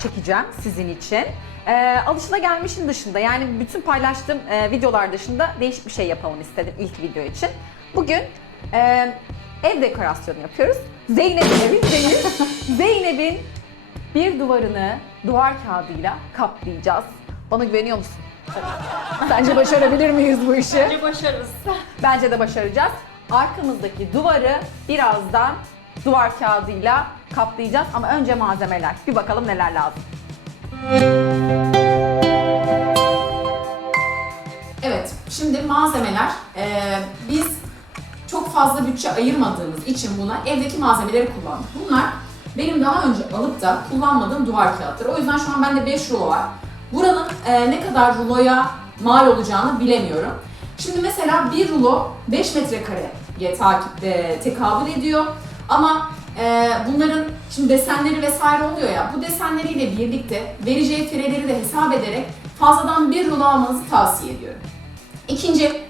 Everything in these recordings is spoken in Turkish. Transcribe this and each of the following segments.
çekeceğim sizin için. Ee, alışılagelmişin dışında yani bütün paylaştığım e, videolar dışında değişik bir şey yapalım istedim ilk video için. Bugün e, ev dekorasyonu yapıyoruz. Zeynep'in evi değil, Zeynep'in bir duvarını duvar kağıdıyla kaplayacağız. Bana güveniyor musun? Sence başarabilir miyiz bu işi? Bence başarırız. Bence de başaracağız. Arkamızdaki duvarı birazdan duvar kağıdıyla kaplayacağız ama önce malzemeler. Bir bakalım neler lazım. Evet, şimdi malzemeler. Ee, biz çok fazla bütçe ayırmadığımız için buna evdeki malzemeleri kullandık. Bunlar benim daha önce alıp da kullanmadığım duvar kağıtları. O yüzden şu an bende 5 rulo var. Buranın e, ne kadar ruloya mal olacağını bilemiyorum. Şimdi mesela bir rulo 5 metrekareye takip, e, tekabül ediyor. Ama e, bunların şimdi desenleri vesaire oluyor ya, bu desenleriyle birlikte vereceği fireleri de hesap ederek fazladan bir rulo almanızı tavsiye ediyorum. İkinci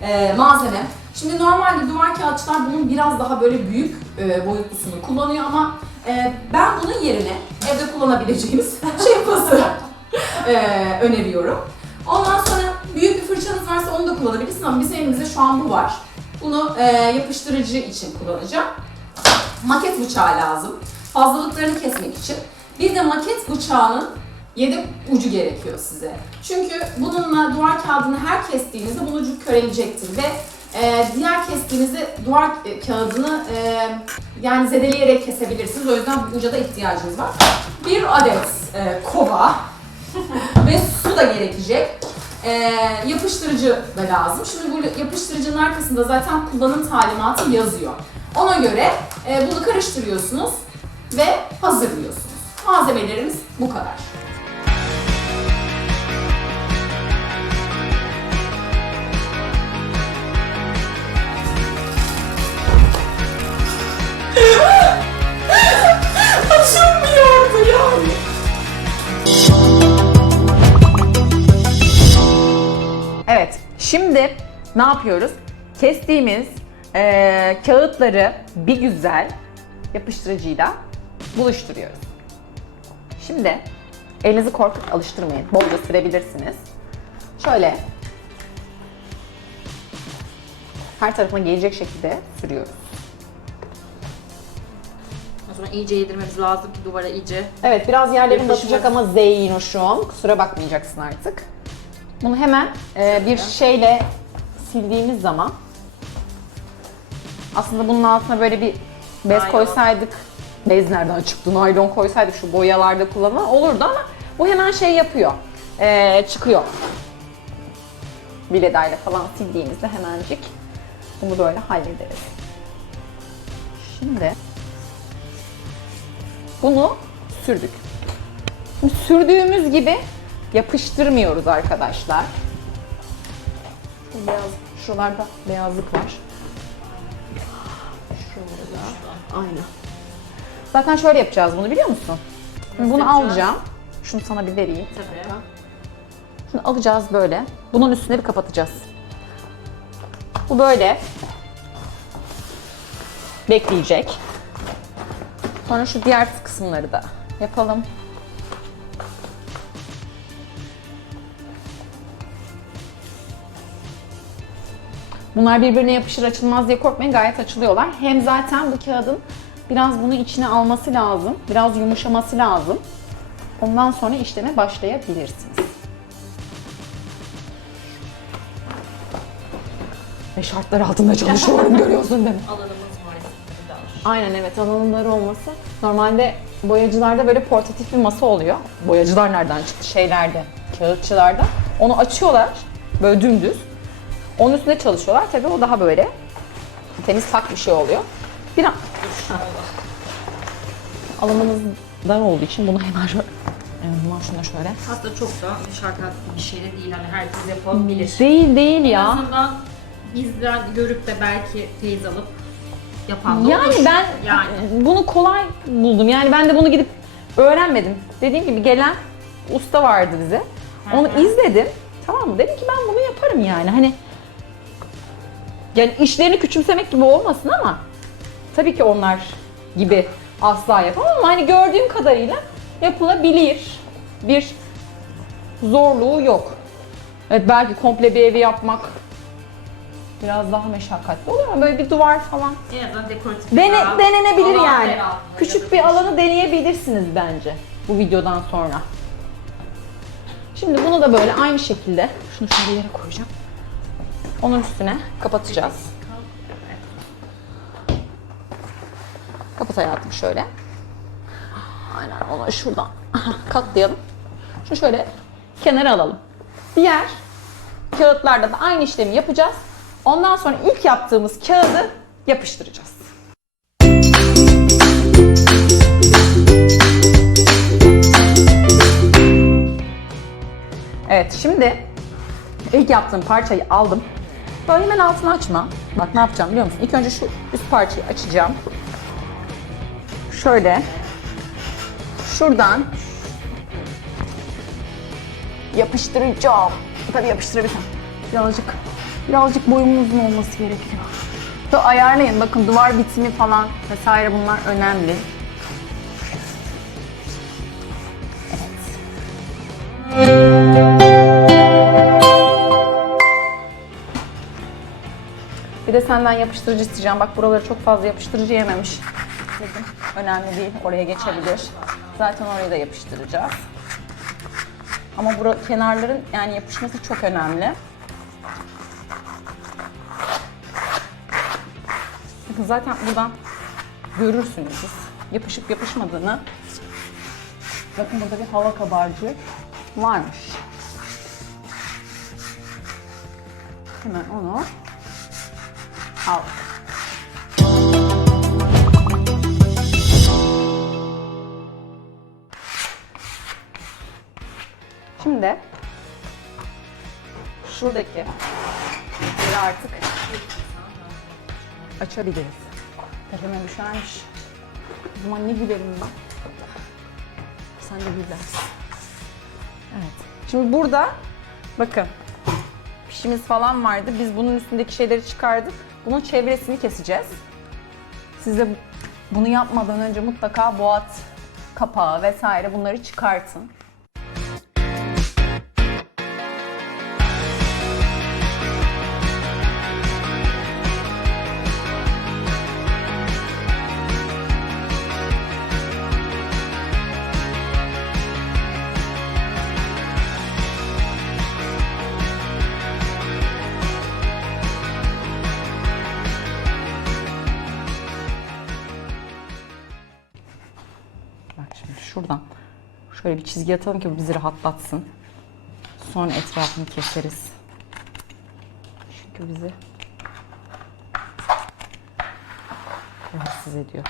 e, malzeme. Şimdi normalde duvar kağıtçılar bunun biraz daha böyle büyük e, boyutlusunu kullanıyor ama e, ben bunun yerine evde kullanabileceğimiz şeffafı e, öneriyorum. Ondan sonra büyük bir fırçanız varsa onu da kullanabilirsiniz ama bizim elimizde şu an bu var. Bunu e, yapıştırıcı için kullanacağım. Maket bıçağı lazım. Fazlalıklarını kesmek için. Bir de maket bıçağının yedek ucu gerekiyor size. Çünkü bununla duvar kağıdını her kestiğinizde bunun ucu körelecektir ve e, diğer kestiğinizde duvar e, kağıdını e, yani zedeleyerek kesebilirsiniz. O yüzden bu uca da ihtiyacınız var. Bir adet e, kova ve su da gerekecek. E, yapıştırıcı da lazım. Şimdi bu yapıştırıcının arkasında zaten kullanım talimatı yazıyor. Ona göre e, bunu karıştırıyorsunuz ve hazırlıyorsunuz. Malzemelerimiz bu kadar. Evet, şimdi ne yapıyoruz? Kestiğimiz eee, kağıtları bir güzel yapıştırıcıyla buluşturuyoruz. Şimdi elinizi korkup alıştırmayın. Bolca sürebilirsiniz. Şöyle her tarafına gelecek şekilde sürüyoruz. O zaman iyice yedirmemiz lazım ki duvara iyice. Evet biraz yerlerin Yapışmaz. batacak ama zeynoşum. Kusura bakmayacaksın artık. Bunu hemen e, bir şeyle sildiğimiz zaman aslında bunun altına böyle bir bez Naylon. koysaydık bez nereden çıktı naylon koysaydık şu boyalarda kullanılan olurdu ama bu hemen şey yapıyor e, çıkıyor biledayla falan sildiğimizde hemencik bunu böyle hallederiz. Şimdi bunu sürdük. Şimdi sürdüğümüz gibi yapıştırmıyoruz arkadaşlar. Beyaz, şuralarda beyazlık var. Aynen. Zaten şöyle yapacağız bunu biliyor musun? Şimdi bunu yapacağız? alacağım. Şunu sana bir vereyim. Tabii. Şunu alacağız böyle. Bunun üstüne bir kapatacağız. Bu böyle bekleyecek. Sonra şu diğer kısımları da yapalım. Bunlar birbirine yapışır açılmaz diye korkmayın gayet açılıyorlar. Hem zaten bu kağıdın biraz bunu içine alması lazım. Biraz yumuşaması lazım. Ondan sonra işleme başlayabilirsiniz. Ve şartlar altında çalışıyorum görüyorsun değil mi? Alanımız maalesef bir dar. Aynen evet alanımları olması. Normalde boyacılarda böyle portatif bir masa oluyor. Boyacılar nereden çıktı? Şeylerde, kağıtçılarda. Onu açıyorlar böyle dümdüz. Onun üstünde çalışıyorlar. Tabii o daha böyle temiz tak bir şey oluyor. Bir an... Alanımız dar olduğu için bunu hemen şöyle... Evet, şuna şöyle. Aslında çok da şarkat bir şey de değil. Hani herkes yapabilir. Değil değil En ya. azından bizden görüp de belki teyze alıp yapan da Yani olur. ben Yani. bunu kolay buldum. Yani ben de bunu gidip öğrenmedim. Dediğim gibi gelen usta vardı bize. Onu izledim. Tamam mı? Dedim ki ben bunu yaparım yani. Hani yani işlerini küçümsemek gibi olmasın ama tabii ki onlar gibi asla yapamam ama hani gördüğüm kadarıyla yapılabilir. Bir zorluğu yok. Evet belki komple bir evi yapmak biraz daha meşakkatli olur ama böyle bir duvar falan En azından dekoratif. Dene, bir denenebilir alan yani. Küçük bir alanı deneyebilirsiniz bence bu videodan sonra. Şimdi bunu da böyle aynı şekilde şunu şöyle yere koyacağım. Onun üstüne kapatacağız. Kapat hayatım şöyle. Aynen onu şuradan katlayalım. Şunu şöyle kenara alalım. Diğer kağıtlarda da aynı işlemi yapacağız. Ondan sonra ilk yaptığımız kağıdı yapıştıracağız. Evet şimdi ilk yaptığım parçayı aldım. Böyle hemen altını açma. Bak ne yapacağım biliyor musun? İlk önce şu üst parçayı açacağım. Şöyle. Şuradan yapıştıracağım. Tabii yapıştırabilirim. Birazcık birazcık boyumun uzun olması gerekiyor. Şu ayarlayın. Bakın duvar bitimi falan vesaire bunlar önemli. Bir de senden yapıştırıcı isteyeceğim. Bak buraları çok fazla yapıştırıcı yememiş. Dedim. Önemli değil. Oraya geçebilir. Zaten oraya da yapıştıracağız. Ama bura, kenarların yani yapışması çok önemli. Zaten buradan görürsünüz siz. Yapışıp yapışmadığını. Bakın burada bir hava kabarcığı varmış. Hemen onu al. Şimdi şuradaki artık açabiliriz. Tepeme düşermiş. O zaman ne gülerim ben. Sen de gülersin. Evet. Şimdi burada bakın pişimiz falan vardı. Biz bunun üstündeki şeyleri çıkardık. Bunun çevresini keseceğiz. Siz bunu yapmadan önce mutlaka boğat kapağı vesaire bunları çıkartın. Şuradan şöyle bir çizgi atalım ki bu bizi rahatlatsın. Sonra etrafını keseriz. Çünkü bizi rahatsız ediyor.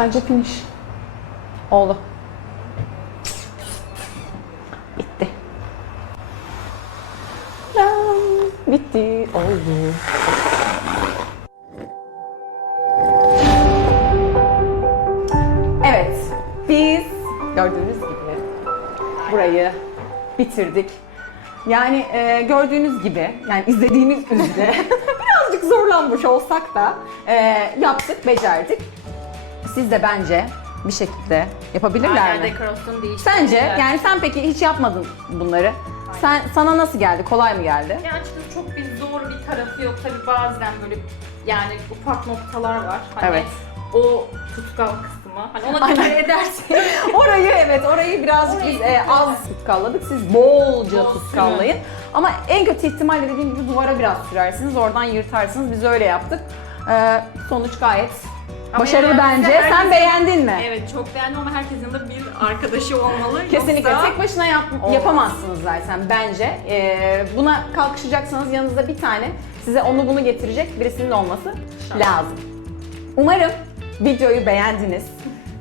Bence finish. Oldu. Bitti. Bitti. Oldu. Evet. Biz gördüğünüz gibi burayı bitirdik. Yani e, gördüğünüz gibi, yani izlediğiniz üzere birazcık zorlanmış olsak da e, yaptık, becerdik. Siz de bence bir şekilde yapabilirler Hala mi? dekorasyon değişti. Sence? Yani sen peki hiç yapmadın bunları. Sen sana nasıl geldi? Kolay mı geldi? Ya açıkçası çok bir zor bir tarafı yok. Tabii bazen böyle Yani ufak noktalar var. Hani Evet. O tutkal kısmı. Hani ona Aynen. dikkat edersek. Orayı evet orayı birazcık Orayı biz e, az tutkalladık. Siz bolca Bol tutkallayın. Ama en kötü ihtimalle dediğim gibi duvara biraz sürersiniz. Oradan yırtarsınız. Biz öyle yaptık. E, sonuç gayet Ama başarılı yani bence. herkes- Sen beğendin mi? evet çok beğendim ama herkesin yanında bir arkadaşı olmalı. Kesinlikle Yoksa... tek başına yap- Olmaz. yapamazsınız zaten bence. Ee, buna kalkışacaksanız yanınızda bir tane size onu bunu getirecek birisinin olması Şart. lazım. Umarım videoyu beğendiniz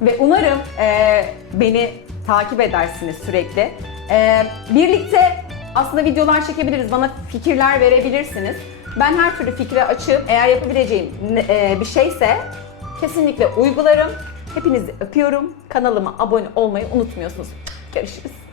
ve umarım e, beni takip edersiniz sürekli. E, birlikte aslında videolar çekebiliriz, bana fikirler verebilirsiniz. Ben her türlü fikre açığım. Eğer yapabileceğim ne- e, bir şeyse kesinlikle uygularım. Hepinizi öpüyorum. Kanalıma abone olmayı unutmuyorsunuz. Görüşürüz.